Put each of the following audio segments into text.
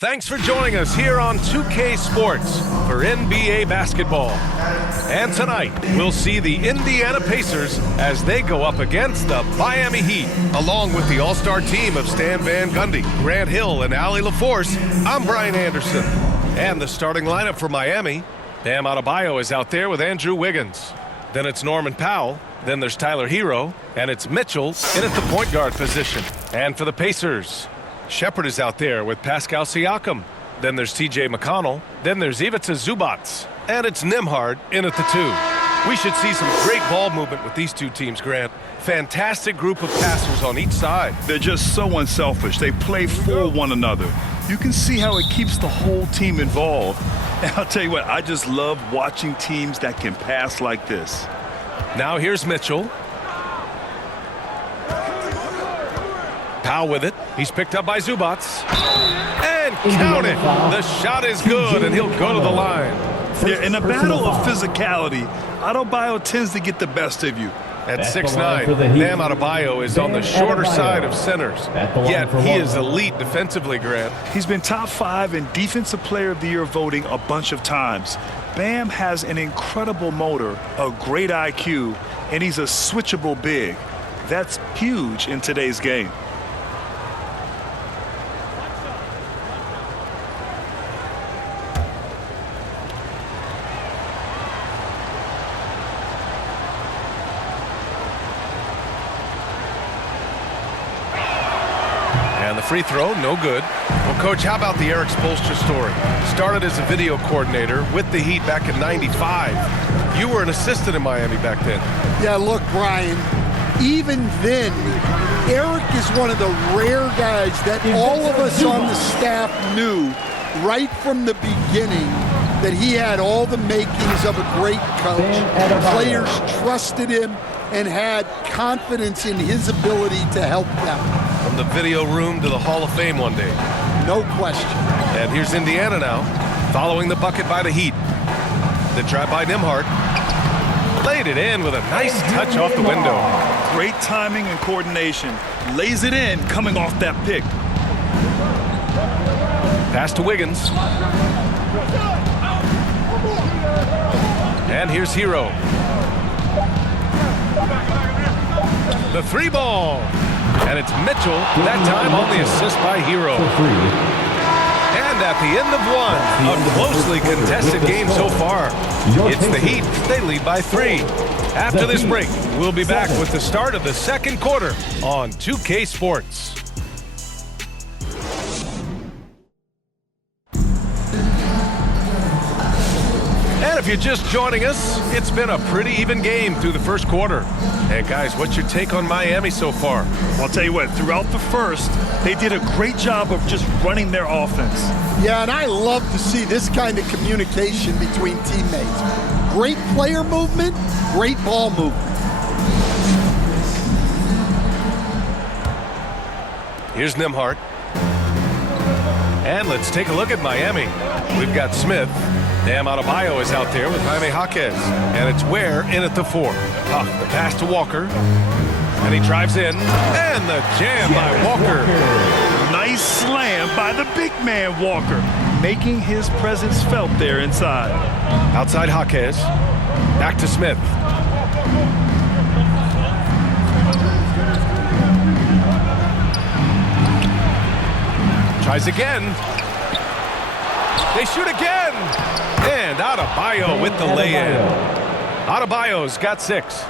Thanks for joining us here on 2K Sports for NBA basketball. And tonight, we'll see the Indiana Pacers as they go up against the Miami Heat. Along with the all-star team of Stan Van Gundy, Grant Hill, and Allie LaForce, I'm Brian Anderson. And the starting lineup for Miami, Bam Adebayo is out there with Andrew Wiggins. Then it's Norman Powell. Then there's Tyler Hero. And it's Mitchell in at the point guard position. And for the Pacers, Shepard is out there with Pascal Siakam. Then there's TJ McConnell. Then there's Ivica Zubac. And it's Nembhard in at the 2. We should see some great ball movement with these two teams, Grant. Fantastic group of passers on each side. They're just so unselfish. They play for one another. You can see how it keeps the whole team involved. And I'll tell you what, I just love watching teams that can pass like this. Now here's Mitchell. Powell with it. He's picked up by Zubac. And count it. The shot is good, and he'll go to the line. Yeah, in a battle of physicality, Adebayo tends to get the best of you. At 6'9", Bam Adebayo is on the shorter side of centers. Yet he is elite defensively, Grant. He's been top 5 in Defensive Player of the Year voting a bunch of times. Bam has an incredible motor, a great IQ, and he's a switchable big. That's huge in today's game. And the free throw, no good. Well, Coach, how about the Erik Spoelstra story? Started as a video coordinator with the Heat back in '95. You were an assistant in Miami back then. Yeah, look, Brian, even then, Erik is one of the rare guys that all of us on the staff knew right from the beginning that he had all the makings of a great coach. Players trusted him and had confidence in his ability to help them. From the video room to the Hall of Fame one day. No question. And here's Indiana now, following the bucket by the Heat. The drive by Nembhard. Laid it in with a nice touch off the window. Great timing and coordination. Lays it in coming off that pick. Pass to Wiggins. And here's Hero. The 3 ball. And it's Mitchell, that time on the assist by Hero. And at the end of one, a closely contested game so far. It's the Heat. They lead by 3. After this break, we'll be back with the start of the second quarter on 2K Sports. And if you're just joining us, it's been a pretty even game through the first quarter. And guys, what's your take on Miami so far? I'll tell you what, throughout the first, they did a great job of just running their offense. Yeah, and I love to see this kind of communication between teammates. Great player movement, great ball movement. Here's Nembhard. And let's take a look at Miami. We've got Smith. Bam Adebayo is out there with Jaime Jaquez. And it's Ware in at the 4. Off the pass to Walker. And he drives in. And the jam by Walker. Nice slam by the big man Walker, making his presence felt there inside. Outside Jaquez. Back to Smith. Tries again. They shoot again. And Adebayo with the lay-in. Adebayo's got 6.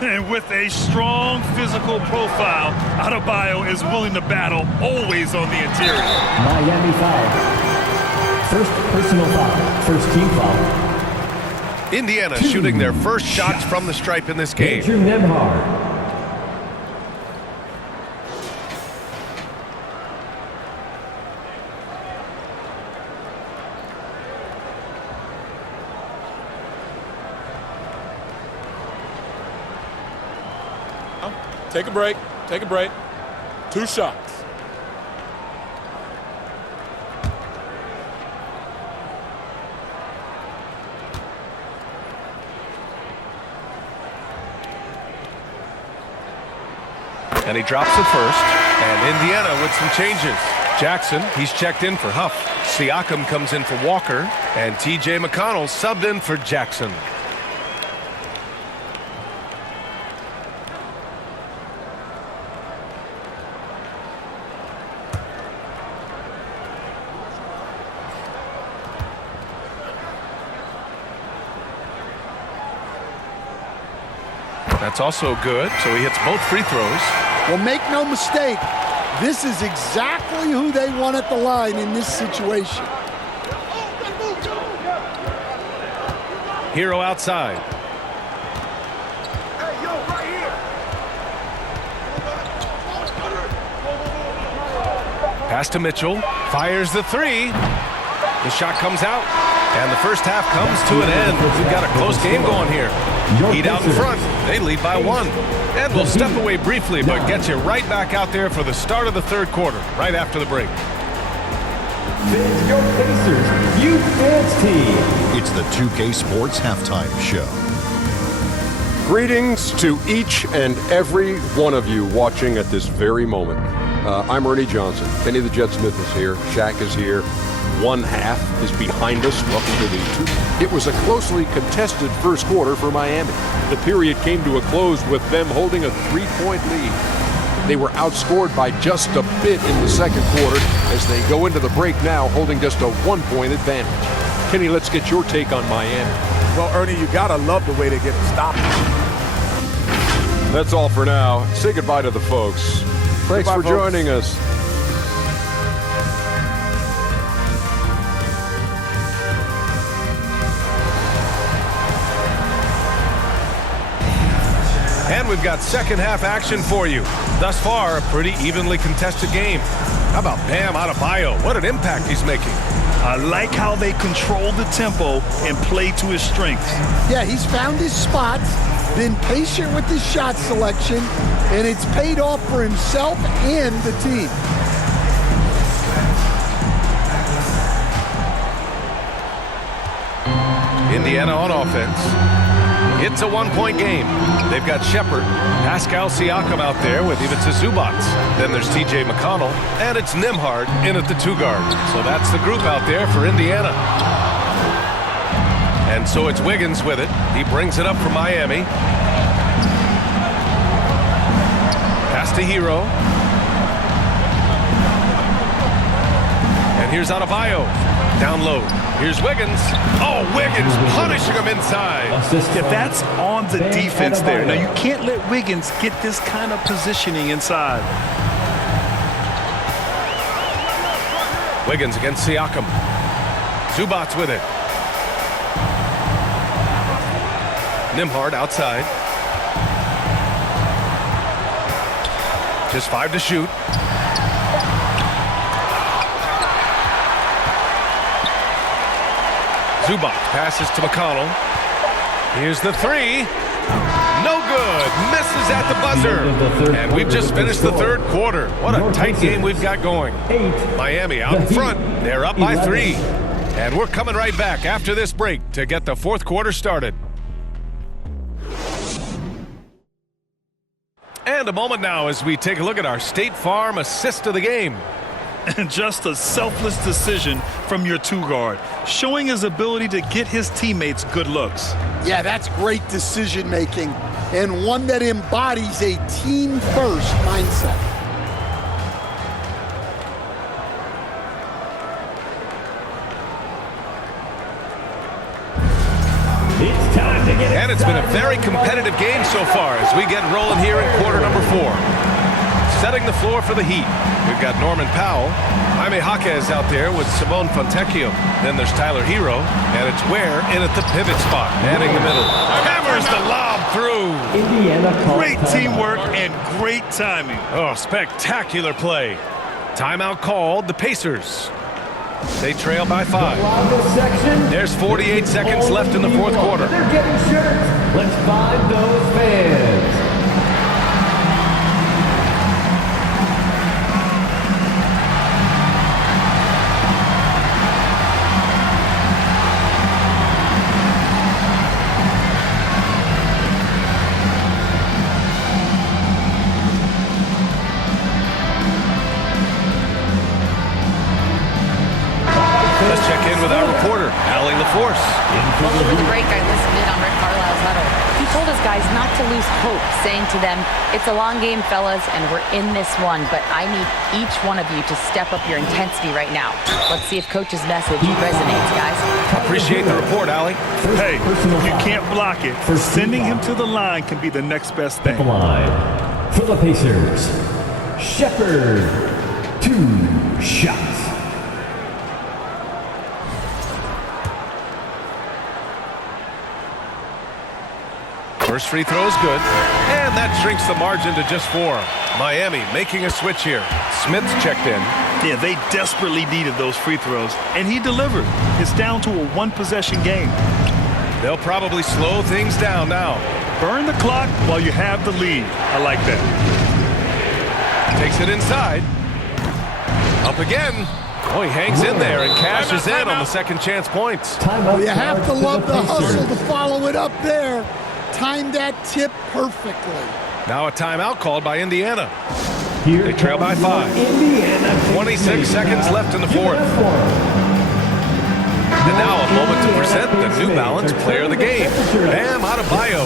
And with a strong physical profile, Adebayo is willing to battle, always on the interior. Miami foul. First personal foul. First team foul. Indiana shooting their first shots from the stripe in this game. Andrew Nembhard. Take a break. Take a break. 2 shots. And he drops it first. And Indiana with some changes. Jackson, he's checked in for Huff. Siakam comes in for Walker. And T.J. McConnell subbed in for Jackson. That's also good, so he hits both free throws. Well, make no mistake, this is exactly who they want at the line in this situation. Hero outside. Pass to Mitchell. Fires the three. The shot comes out. And the first half comes to an end. We've got a close game going here. Heat out in front. They lead by 1. And we'll step away briefly, but get you right back out there for the start of the third quarter, right after the break. Fans, your Pacers, you fans team. It's the 2K Sports Halftime Show. Greetings to each and every one of you watching at this very moment. I'm Ernie Johnson. Kenny the Jet Smith is here. Shaq is here. One half is behind us. Welcome to the two. It was a closely contested first quarter for Miami. The period came to a close with them holding a 3-point lead. They were outscored by just a bit in the second quarter as they go into the break now holding just a 1-point advantage. Kenny, let's get your take on Miami. Well, Ernie, you gotta love the way they get stopped. That's all for now. Say goodbye to the folks. Thanks for joining us. And we've got second half action for you. Thus far, a pretty evenly contested game. How about Bam Adebayo? What an impact he's making. I like how they control the tempo and play to his strengths. Yeah, he's found his spots, been patient with his shot selection, and it's paid off for himself and the team. Indiana on offense. It's a 1-point game. They've got Shepard, Pascal Siakam out there with Ivica Zubac. Then there's T.J. McConnell, and it's Nembhard in at the 2-guard. So that's the group out there for Indiana. And so it's Wiggins with it. He brings it up for Miami. Pass to Hero. And here's Adebayo. Down low. Here's Wiggins. Oh, Wiggins punishing him inside. Yeah, that's on the defense there. Now, you can't let Wiggins get this kind of positioning inside. Wiggins against Siakam. Zubac with it. Nembhard outside. Just 5 to shoot. Zubac passes to McConnell. Here's the 3. No good. Misses at the buzzer. And we've just finished the third quarter. What a tight game we've got going. Miami out in front. They're up by 3. And we're coming right back after this break to get the fourth quarter started. And a moment now as we take a look at our State Farm assist of the game. And just a selfless decision from your 2-guard, showing his ability to get his teammates good looks. Yeah, that's great decision making and one that embodies a team-first mindset. It's time to get it. And it's been a very competitive game so far as we get rolling here in quarter number 4. Setting the floor for the Heat. We've got Norman Powell. Jaime Jaquez out there with Simone Fontecchio. Then there's Tyler Hero. And it's Ware in at the pivot spot. Manning the middle. Hammers the lob through. Indiana calls Great timeout. teamwork and great timing. Oh, spectacular play. Timeout called the Pacers. They trail by 5. Longest section. There's 48 seconds left in the fourth quarter. They're getting shirts. Let's find those fans. check in with our reporter, Allie LaForce. Well, over the break, I listened in on Rick Carlisle's huddle. He told his guys not to lose hope, saying to them, it's a long game, fellas, and we're in this one, but I need each one of you to step up your intensity right now. Let's see if Coach's message resonates, guys. Appreciate the report, Allie. Hey, you can't block it. Sending him to the line can be the next best thing. Line for the Pacers, Shepherd, 2 shots. First free throw is good, and that shrinks the margin to just 4. Miami making a switch here. Smith's checked in. Yeah, they desperately needed those free throws, and he delivered. It's down to a one-possession game. They'll probably slow things down now. Burn the clock while you have the lead. I like that. Takes it inside. Up again. Oh, he hangs in there and cashes in on the second chance points. Well, you have to love the hustle to follow it up there. Timed that tip perfectly. Now a timeout called by Indiana. They trail by 5. 26 seconds left in the fourth. And now a moment to present the New Balance Player of the Game, Bam Adebayo.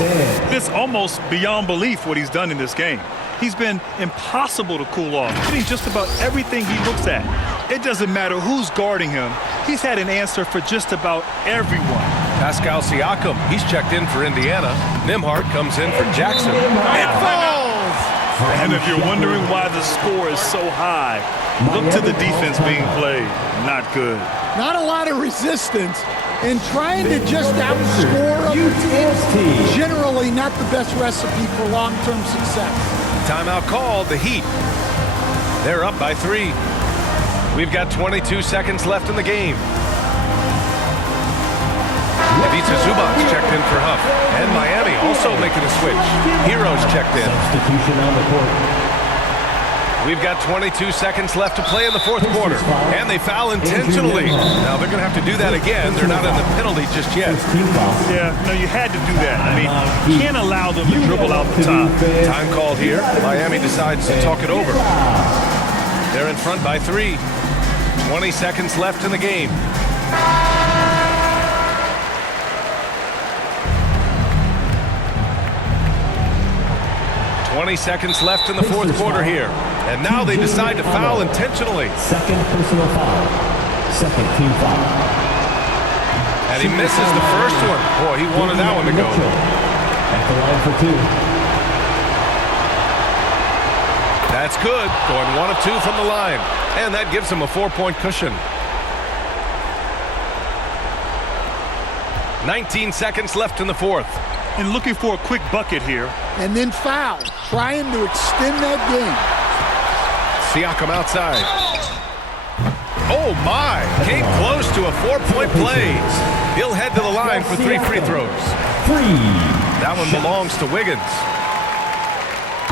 It's almost beyond belief what he's done in this game. He's been impossible to cool off, hitting just about everything he looks at. It doesn't matter who's guarding him. He's had an answer for just about everyone. Pascal Siakam, he's checked in for Indiana. Nembhard comes in for Jackson. It falls! And if you're wondering why the score is so high, look to the defense being played. Not good. Not a lot of resistance, and trying to just outscore them, generally not the best recipe for long-term success. Timeout called, the Heat. They're up by 3. We've got 22 seconds left in the game. Tyrese Zubac checked in for Huff. And Miami also making a switch. Heroes checked in. Substitution on the court. We've got 22 seconds left to play in the fourth quarter. And they foul intentionally. Now they're going to have to do that again. They're not in the penalty just yet. Yeah, no, you had to do that. I mean, you can't allow them to dribble out the top. Time called here. Miami decides to talk it over. They're in front by 3. 20 seconds left in the game. $20 seconds left in the fourth quarter here. And now they decide to foul intentionally. Second personal foul. Second team foul. And he misses the first one. Boy, he wanted that one to go. At the line for 2. That's good. Going 1 of 2 from the line. And that gives him a 4-point cushion. 19 seconds left in the fourth. And looking for a quick bucket here. And then foul, trying to extend that game. Siakam outside. Oh my, came close to a 4-point play. He'll head to the line for 3 free throws. 3. That one belongs to Wiggins.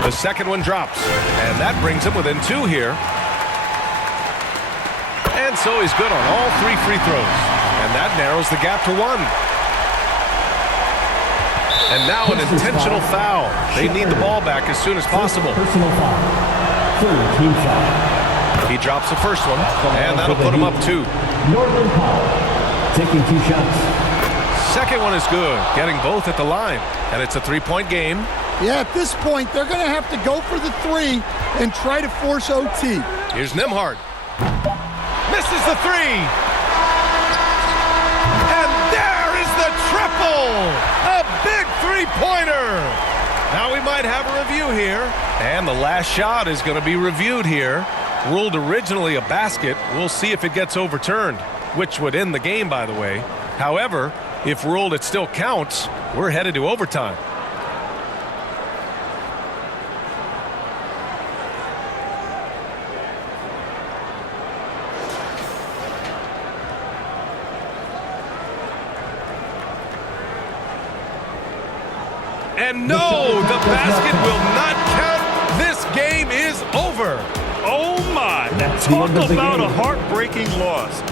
The second one drops, and that brings him within 2 here. And so he's good on all 3 free throws. And that narrows the gap to 1. And now an intentional foul. They need the ball back as soon as possible. Personal foul. Third team foul. He drops the first one, and that'll put him up 2. Norman Powell taking 2 shots. Second one is good, getting both at the line. And it's a 3-point game. Yeah, at this point, they're going to have to go for the 3 and try to force OT. Here's Nembhard. Misses the 3. And there is the triple. A big 3-pointer. Now we might have a review here. And the last shot is going to be reviewed here. Ruled originally a basket. We'll see if it gets overturned, which would end the game, by the way. However, if ruled it still counts, we're headed to overtime. And no, the basket will not count. This game is over. Oh my, talk about a heartbreaking loss.